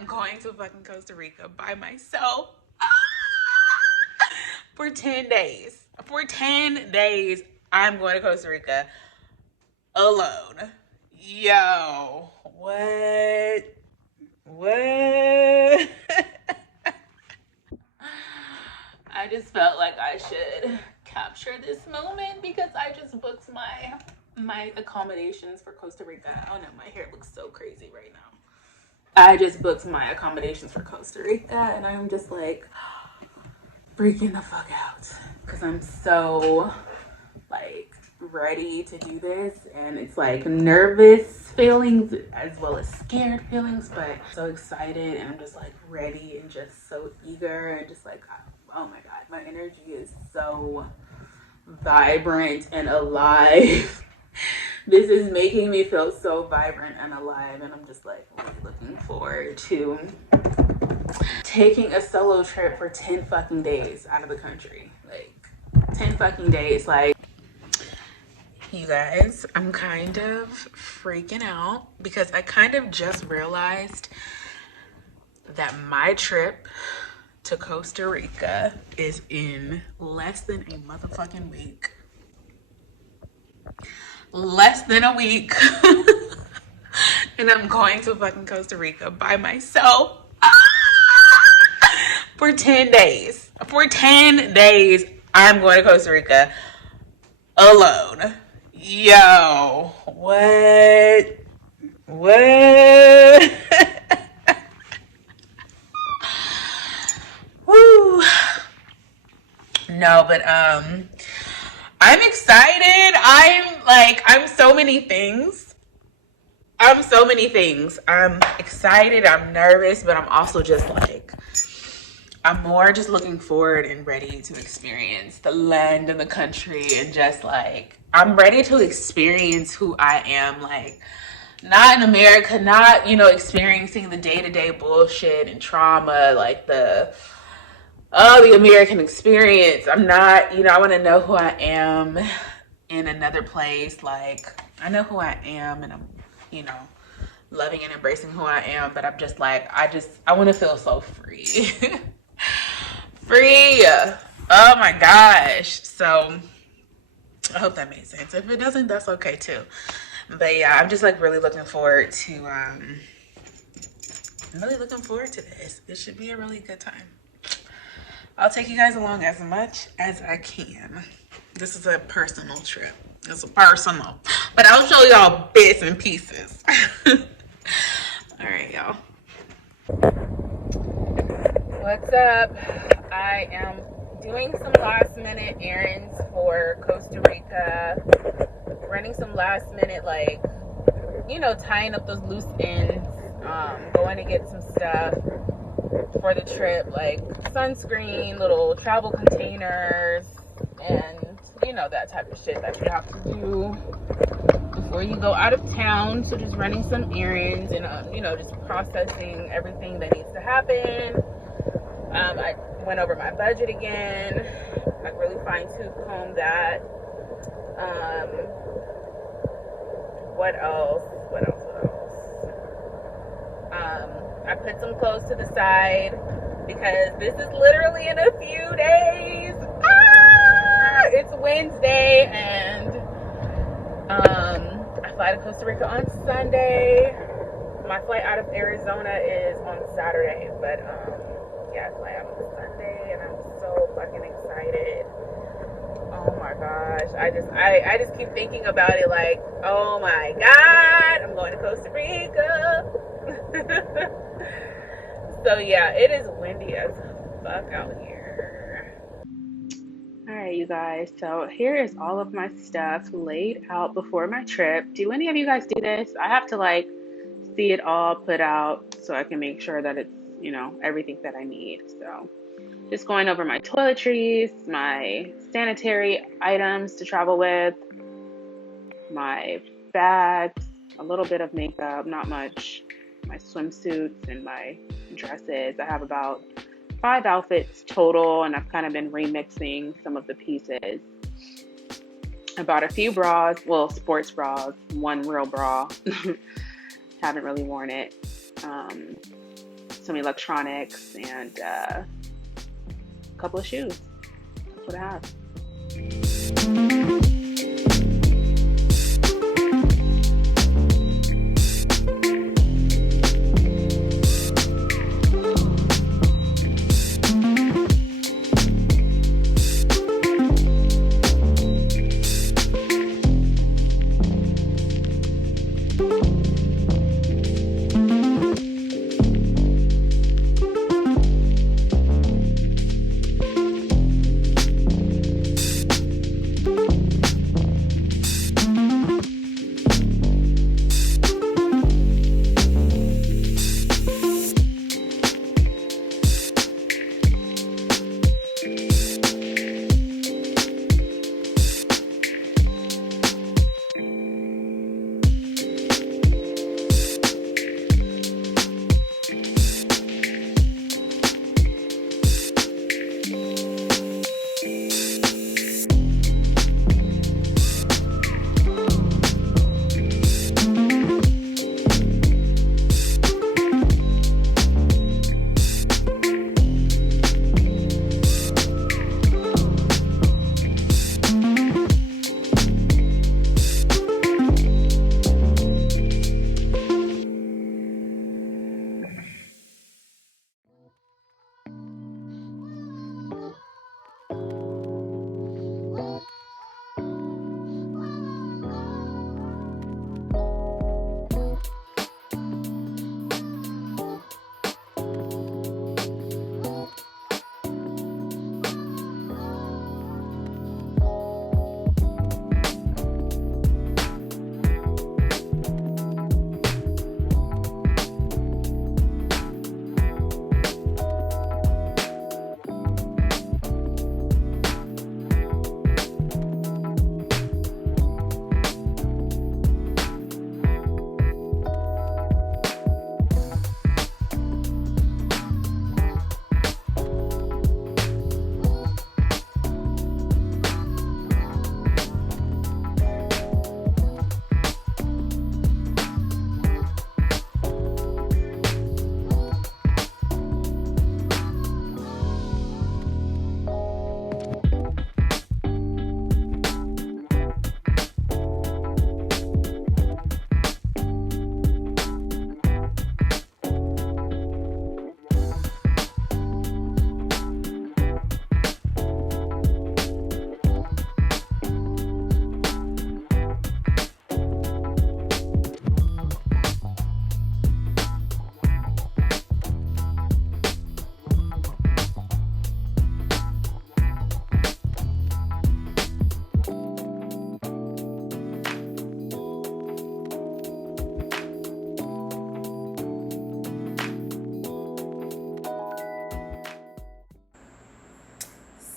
I'm going to fucking Costa Rica by myself for 10 days. For 10 days, I'm going to Costa Rica alone. Yo, what? What? I just felt like I should capture this moment because I just booked my accommodations for Costa Rica. Oh no, my hair looks so crazy right now. I just booked my accommodations for Costa Rica and I'm just like freaking the fuck out because I'm so like ready to do this, and it's like nervous feelings as well as scared feelings, but so excited, and I'm just like ready and just so eager and just like, oh my god, my energy is so vibrant and alive. This is making me feel so vibrant and alive, and I'm just like really looking forward to taking a solo trip for 10 fucking days out of the country. Like 10 fucking days. Like, you guys, I'm kind of freaking out because I kind of just realized that my trip to Costa Rica is in less than a motherfucking week. Less than a week. And I'm going to fucking Costa Rica by myself for 10 days. For 10 days, I'm going to Costa Rica alone. Yo, what? What? Woo. No, but I'm excited. I'm so many things. I'm so many things. I'm excited, I'm nervous, but I'm also just like, I'm more just looking forward and ready to experience the land and the country, and just like, I'm ready to experience who I am, like, not in America, not, experiencing the day-to-day bullshit and trauma, like the American experience. I'm not, I want to know who I am in another place. Like, I know who I am, and I'm, loving and embracing who I am, but I'm just like, I want to feel so free. Free. Oh my gosh. So I hope that made sense. If it doesn't, that's okay too. But yeah, I'm just like really looking forward to this. It should be a really good time. I'll take you guys along as much as I can. This is a personal trip. It's a personal, but I'll show y'all bits and pieces. All right, y'all. What's up? I am doing some last minute errands for Costa Rica, running some last minute, like, tying up those loose ends, going to get some stuff for the trip, like sunscreen, little travel containers, and that type of shit that you have to do before you go out of town. So just running some errands and just processing everything that needs to happen. I went over my budget again. I really fine-tooth combed that. What else? I put some clothes to the side because this is literally in a few days. It's Wednesday, and I fly to Costa Rica on Sunday. My flight out of Arizona is on Saturday, but I fly out on Sunday, and I'm so fucking excited. Oh my gosh, I just keep thinking about it, like, oh my god, I'm going to Costa Rica. So yeah, it is windy as fuck out here. Alright, you guys, so here is all of my stuff laid out before my trip. Do any of you guys do this? I have to like see it all put out so I can make sure that it's, everything that I need. So just going over my toiletries, my sanitary items to travel with, my bags, a little bit of makeup, not much, my swimsuits and my dresses. I have about 5 outfits total, and I've kind of been remixing some of the pieces. I bought a few bras, well, sports bras, one real bra. Haven't really worn it. some electronics, and a couple of shoes. That's what I have.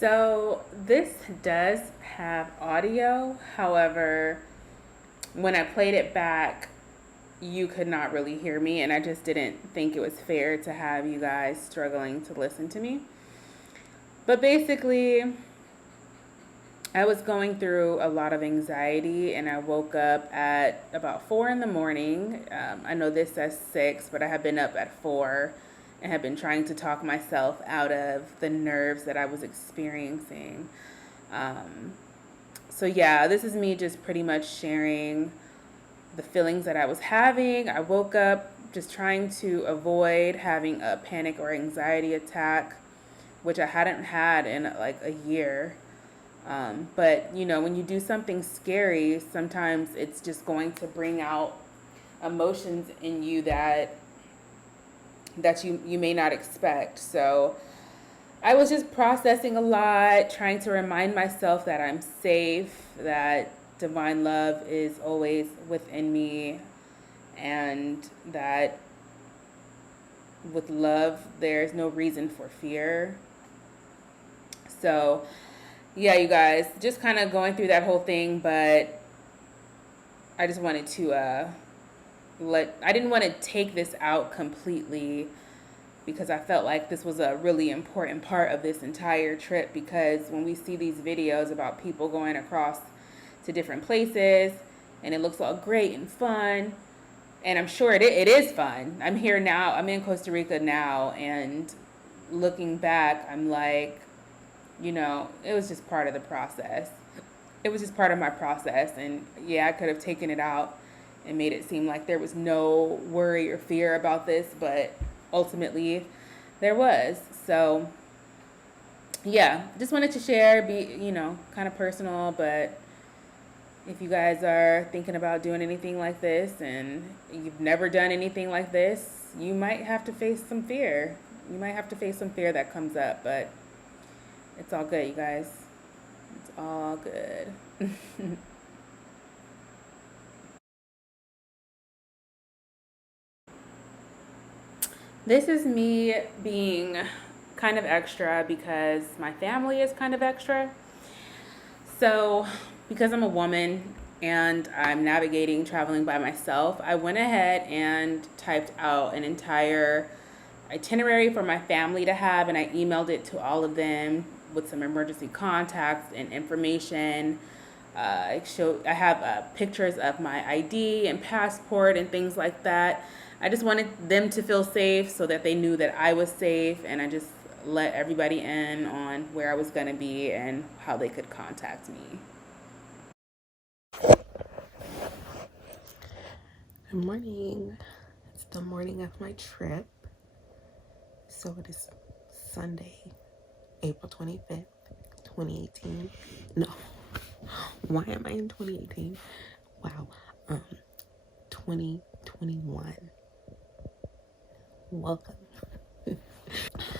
So this does have audio. However, when I played it back, you could not really hear me, and I just didn't think it was fair to have you guys struggling to listen to me. But basically, I was going through a lot of anxiety, and I woke up at about 4 in the morning. I know this says 6, but I have been up at 4 and have been trying to talk myself out of the nerves that I was experiencing. So yeah, this is me just pretty much sharing the feelings that I was having. I woke up just trying to avoid having a panic or anxiety attack, which I hadn't had in like a year. But you know, when you do something scary, sometimes it's just going to bring out emotions in you that you may not expect. So I was just processing a lot, trying to remind myself that I'm safe, that divine love is always within me, and that with love, there's no reason for fear. So yeah, you guys, just kind of going through that whole thing, but I just wanted to I didn't want to take this out completely, because I felt like this was a really important part of this entire trip, because when we see these videos about people going across to different places and it looks all great and fun, And I'm sure it is fun. I'm here now. I'm in Costa Rica now, and looking back, I'm like, you know, it was just part of the process. It was just part of my process, and yeah, I could have taken it out and made it seem like there was no worry or fear about this, but ultimately there was. So yeah, just wanted to share, be, you know, kind of personal, but if you guys are thinking about doing anything like this and you've never done anything like this, you might have to face some fear. You might have to face some fear that comes up, but it's all good, you guys. It's all good. This is me being kind of extra because my family is kind of extra. So, because I'm a woman and I'm navigating traveling by myself, I went ahead and typed out an entire itinerary for my family to have, and I emailed it to all of them with some emergency contacts and information. I have pictures of my ID and passport and things like that. I just wanted them to feel safe so that they knew that I was safe, and I just let everybody in on where I was going to be and how they could contact me. Good morning. It's the morning of my trip. So it is Sunday, April 25th, 2018. No. Why am I in 2018? Wow. 2021. Welcome.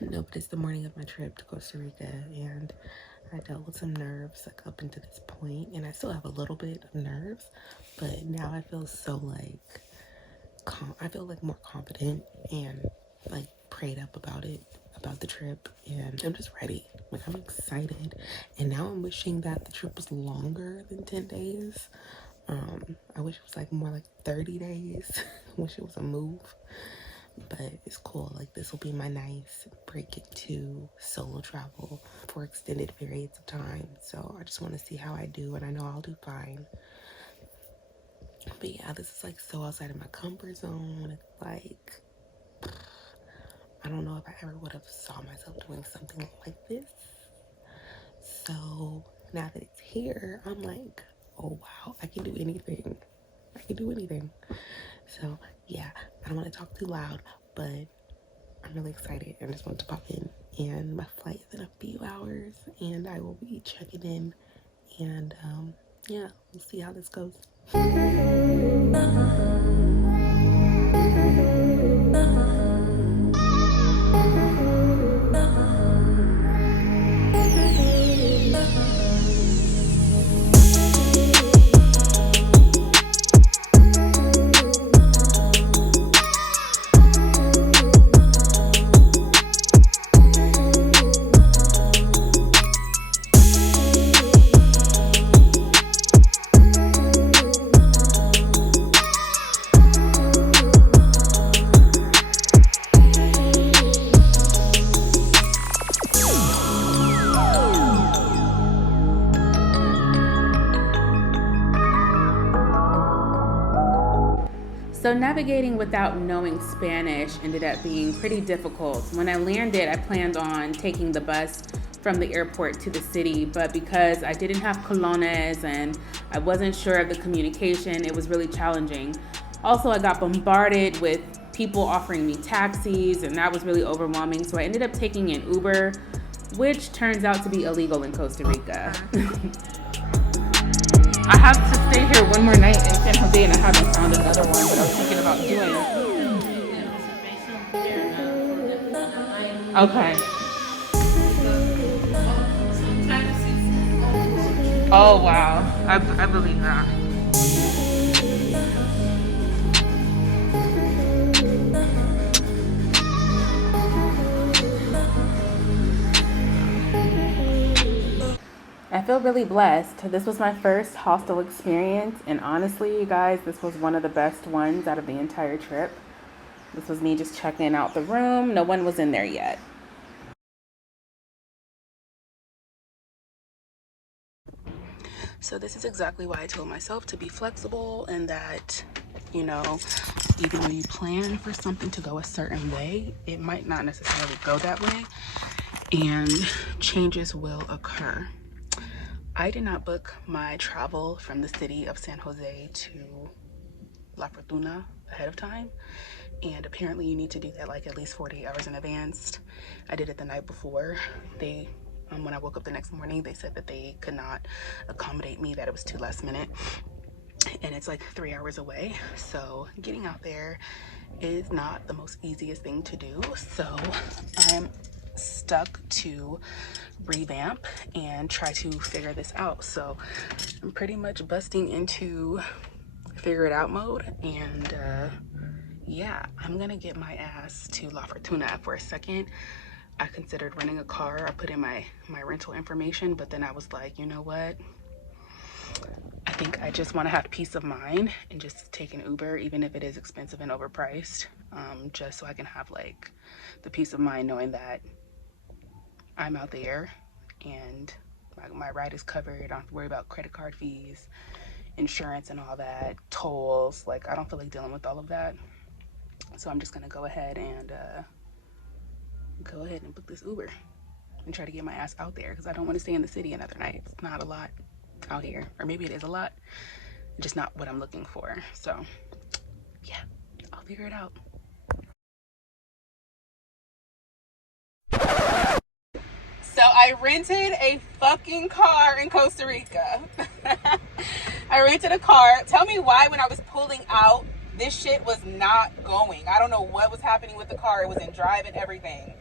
No, but it's the morning of my trip to Costa Rica, and I dealt with some nerves like up until this point, and I still have a little bit of nerves, but now I feel so like I feel like more confident and like prayed up about it, about the trip, and I'm just ready. Like, I'm excited, and now I'm wishing that the trip was longer than 10 days. I wish it was like more like 30 days. I wish it was a move, but it's cool. Like, this will be my nice break into solo travel for extended periods of time. So I just want to see how I do, and I know I'll do fine. But yeah, this is like so outside of my comfort zone. It's like, I don't know if I ever would have saw myself doing something like this. So now that it's here, I'm like, oh wow, I can do anything. I can do anything. So yeah, I don't want to talk too loud, but I'm really excited. I just wanted to pop in, and my flight is in a few hours, and I will be checking in, and yeah, we'll see how this goes. So navigating without knowing Spanish ended up being pretty difficult. When I landed, I planned on taking the bus from the airport to the city, but because I didn't have colones and I wasn't sure of the communication, it was really challenging. Also, I got bombarded with people offering me taxis, and that was really overwhelming. So I ended up taking an Uber, which turns out to be illegal in Costa Rica. I have to stay here one more night in San Jose, and I haven't found another one, but I was thinking about doing it. Okay. Oh, wow. I believe that. I feel really blessed. This was my first hostel experience, and honestly, you guys, this was one of the best ones out of the entire trip. This was me just checking out the room. No one was in there yet. So this is exactly why I told myself to be flexible, and that you know, even when you plan for something to go a certain way, it might not necessarily go that way, and changes will occur. I did not book my travel from the city of San Jose to La Fortuna ahead of time, and apparently you need to do that like at least 48 hours in advance. I did it the night before. They when I woke up the next morning, they said that they could not accommodate me, that it was too last minute, and it's like 3 hours away. So getting out there is not the most easiest thing to do. So I'm stuck to revamp and try to figure this out. So I'm pretty much busting into figure it out mode, and yeah, I'm gonna get my ass to La Fortuna. For a second I considered renting a car. I put in my rental information, but then I was like, you know what, I think I just want to have peace of mind and just take an Uber, even if it is expensive and overpriced, just so I can have like the peace of mind knowing that I'm out there and my ride is covered. I don't have to worry about credit card fees, insurance and all that, tolls. Like, I don't feel like dealing with all of that. So I'm just gonna go ahead and book this Uber and try to get my ass out there, because I don't want to stay in the city another night. It's not a lot out here, or maybe it is a lot, just not what I'm looking for. So yeah, I'll figure it out. So I rented a fucking car in Costa Rica. I rented a car. Tell me why when I was pulling out, this shit was not going. I don't know what was happening with the car. It was in drive and everything.